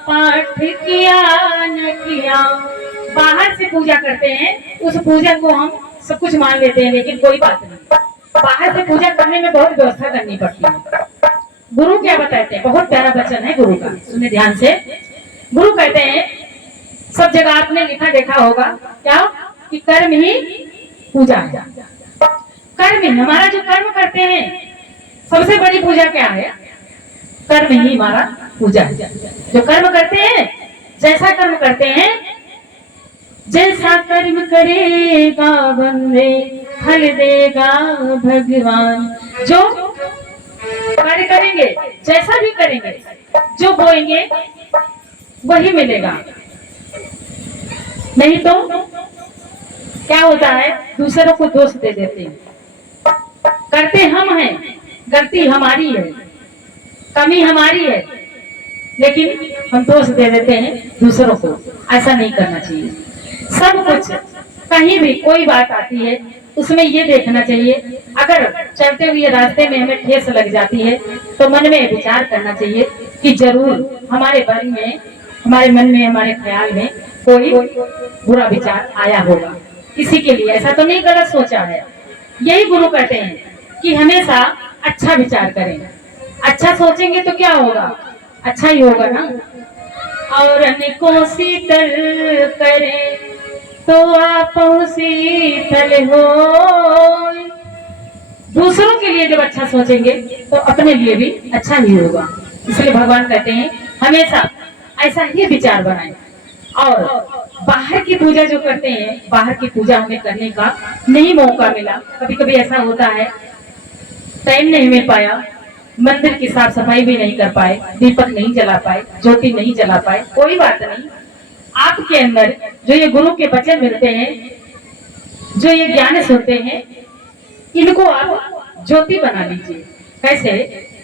पाठ किया न किया। बाहर से पूजा करते हैं, उस पूजा को हम सब कुछ मान लेते हैं, लेकिन कोई बात नहीं, बाहर से पूजा करने में बहुत व्यवस्था करनी पड़ती है। गुरु क्या बताते हैं, बहुत प्यारा वचन है गुरु का, सुने ध्यान से। गुरु कहते हैं, सब जगह आपने लिखा देखा होगा क्या, कि कर्म ही पूजा है। कर्म ही, हमारा जो कर्म करते हैं, सबसे बड़ी पूजा क्या है, कर्म ही हमारा पूजा है। जो कर्म करते हैं, जैसा कर्म करते हैं, जैसा कर्म करेगा बंदे फल देगा भगवान। जो कार्य करेंगे, जैसा भी करेंगे, जो बोएंगे वही मिलेगा। नहीं तो क्या होता है, दूसरों को दोष दे देते हैं। करते हम हैं, गलती हमारी है, कमी हमारी है, लेकिन हम दोष दे देते हैं दूसरों को। ऐसा नहीं करना चाहिए। सब कुछ, कहीं भी कोई बात आती है, उसमें ये देखना चाहिए, अगर चलते हुए रास्ते में हमें ठेस लग जाती है तो मन में विचार करना चाहिए कि जरूर हमारे मन में, हमारे मन में, हमारे ख्याल में कोई बुरा विचार आया होगा किसी के लिए, ऐसा तो नहीं गलत सोचा है। यही गुरु कहते हैं कि हमेशा अच्छा विचार करें। अच्छा सोचेंगे तो क्या होगा, अच्छा ही होगा ना। और अनेकों शीतल करे तो आप शीतल हो। दूसरों के लिए जब अच्छा सोचेंगे तो अपने लिए भी अच्छा ही होगा। इसलिए भगवान कहते हैं हमेशा ऐसा ही विचार बनाएं। और बाहर की पूजा जो करते हैं, बाहर की पूजा हमें करने का नहीं मौका मिला, कभी कभी ऐसा होता है टाइम नहीं मिल पाया, मंदिर की साफ सफाई भी नहीं कर पाए, दीपक नहीं जला पाए, ज्योति नहीं जला पाए, कोई बात नहीं। आपके अंदर जो ये गुरु के वचन मिलते हैं, जो ये ज्ञान सुनते हैं, इनको आप ज्योति बना लीजिए। कैसे,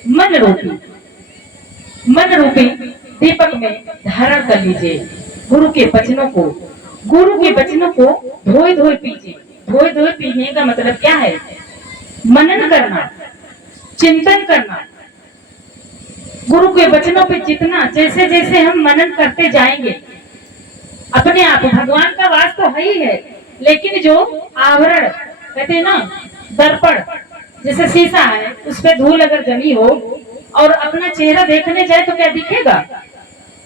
मन रूपी दीपक में धारण कर लीजिए गुरु के वचनों को। गुरु के वचनों को धोए धोए पीजिए। धोए धोए पीने का मतलब क्या है, मनन करना, चिंतन करना। गुरु के वचनों पे जितना, जैसे जैसे हम मनन करते जाएंगे, अपने आप, भगवान का वास तो है ही है, लेकिन जो आवरण कहते हैं ना, दर्पण जैसे शीशा है, उस पे धूल अगर जमी हो और अपना चेहरा देखने जाए तो क्या दिखेगा,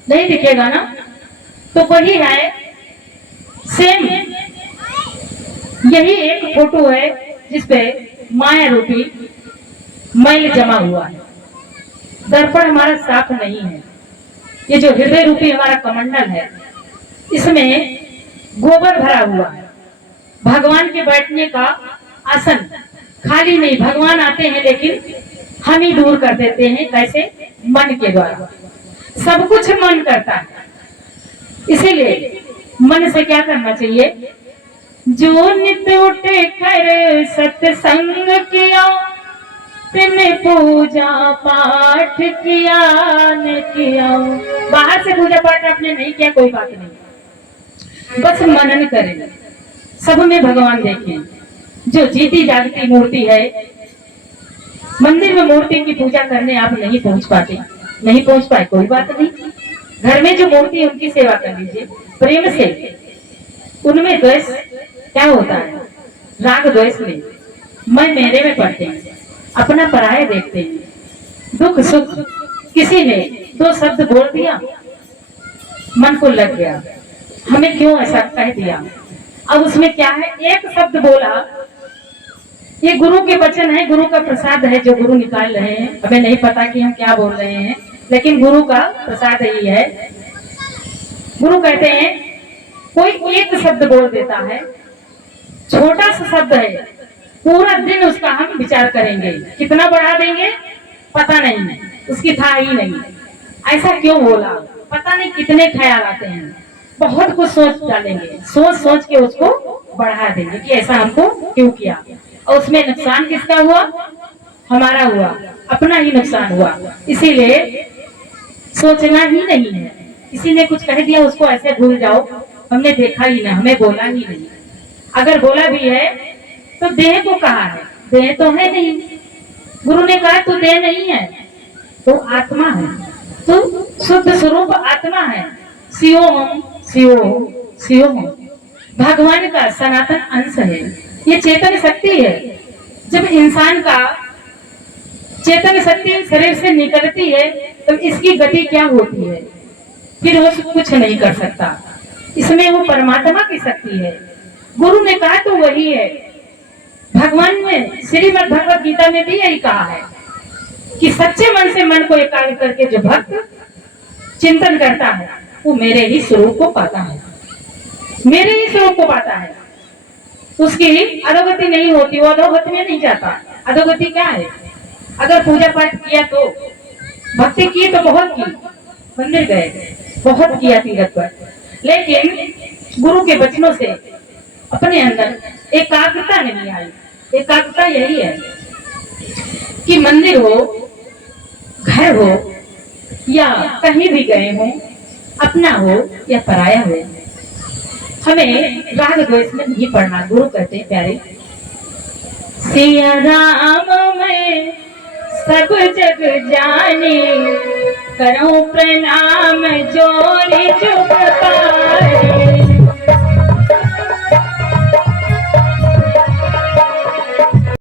नहीं दिखेगा ना। तो वही है, सेम यही एक फोटो है जिसपे माया रूपी मैल जमा हुआ है। दर्पण हमारा साफ नहीं है। ये जो हृदय रूपी हमारा कमंडल है, इसमें गोबर भरा हुआ है। भगवान के बैठने का आसन खाली नहीं, भगवान आते हैं लेकिन हम ही दूर कर देते हैं। कैसे, मन के द्वारा। सब कुछ मन करता है, इसीलिए मन से क्या करना चाहिए, जो नित उठे कर सत्संग किया, तिने पूजा पाठ किया न किया। बाहर से पूजा पाठ आपने नहीं किया, कोई बात नहीं, बस मनन करें, सब में भगवान देखें। जो जीती जागती मूर्ति है, मंदिर में मूर्ति की पूजा करने आप नहीं पहुंच पाते, नहीं पहुंच पाए, कोई बात नहीं। घर में जो मूर्ति है उनकी सेवा कर लीजिए प्रेम से। उनमें द्वेष क्या होता है, राग द्वेष नहीं, मैं मेरे में पढ़ते हैं, अपना पराया देखते हैं। दुख सुख किसी ने दो शब्द बोल दिया, मन को लग गया, हमें क्यों ऐसा कह दिया। अब उसमें क्या है, एक शब्द बोला, ये गुरु के वचन है, गुरु का प्रसाद है जो गुरु निकाल रहे हैं। हमें नहीं पता कि हम क्या बोल रहे हैं, लेकिन गुरु का प्रसाद ही है। गुरु कहते हैं कोई एक शब्द बोल देता है, छोटा सा शब्द है, पूरा दिन उसका हम विचार करेंगे, कितना बढ़ा देंगे पता नहीं, उसकी था ही नहीं। ऐसा क्यों बोला, पता नहीं कितने ख्याल आते हैं, बहुत कुछ सोच डालेंगे, सोच सोच के उसको बढ़ा देंगे कि ऐसा हमको क्यों किया। और उसमें नुकसान किसका हुआ, हमारा हुआ, अपना ही नुकसान हुआ। इसीलिए सोचना ही नहीं है। किसी ने कुछ कह दिया उसको ऐसे भूल जाओ, हमने देखा ही नहीं, हमें बोला ही नहीं। अगर बोला भी है तो देह को कहा है, देह तो है नहीं। गुरु ने कहा तो देह नहीं है, तो आत्मा है। तो शुद्ध स्वरूप आत्मा है, शिवोहम शिवोहम शिवोहम, भगवान का सनातन अंश है, ये चेतन शक्ति है। जब इंसान का चेतन शक्ति शरीर से निकलती है तो इसकी गति क्या होती है, फिर वो कुछ नहीं कर सकता, इसमें वो परमात्मा की शक्ति है। गुरु ने कहा तो वही है, भगवान ने श्रीमद् भगवत गीता में भी यही कहा है कि सच्चे मन से मन को एकाग्र करके जो भक्त चिंतन करता है वो मेरे ही स्वरूप को पाता है, मेरे ही स्वरूप को पाता है, उसकी अधोगति नहीं होती, वो अधोगति में नहीं जाता। अधोगति क्या है, अगर पूजा पाठ किया तो, भक्ति की तो बहुत की, मंदिर गए बहुत किया तीर्थ पर, लेकिन गुरु के वचनों से अपने अंदर एकाग्रता नहीं आई। एकाग्रता यही है कि मंदिर हो, घर हो या कहीं भी गए हो, अपना हो या पराया हो, हमें राग द्वेष में नहीं पढ़ना। गुरु कहते हैं प्यारे, सिया राम मैं सब जग जाने, करो प्रणाम जोड़ी चुप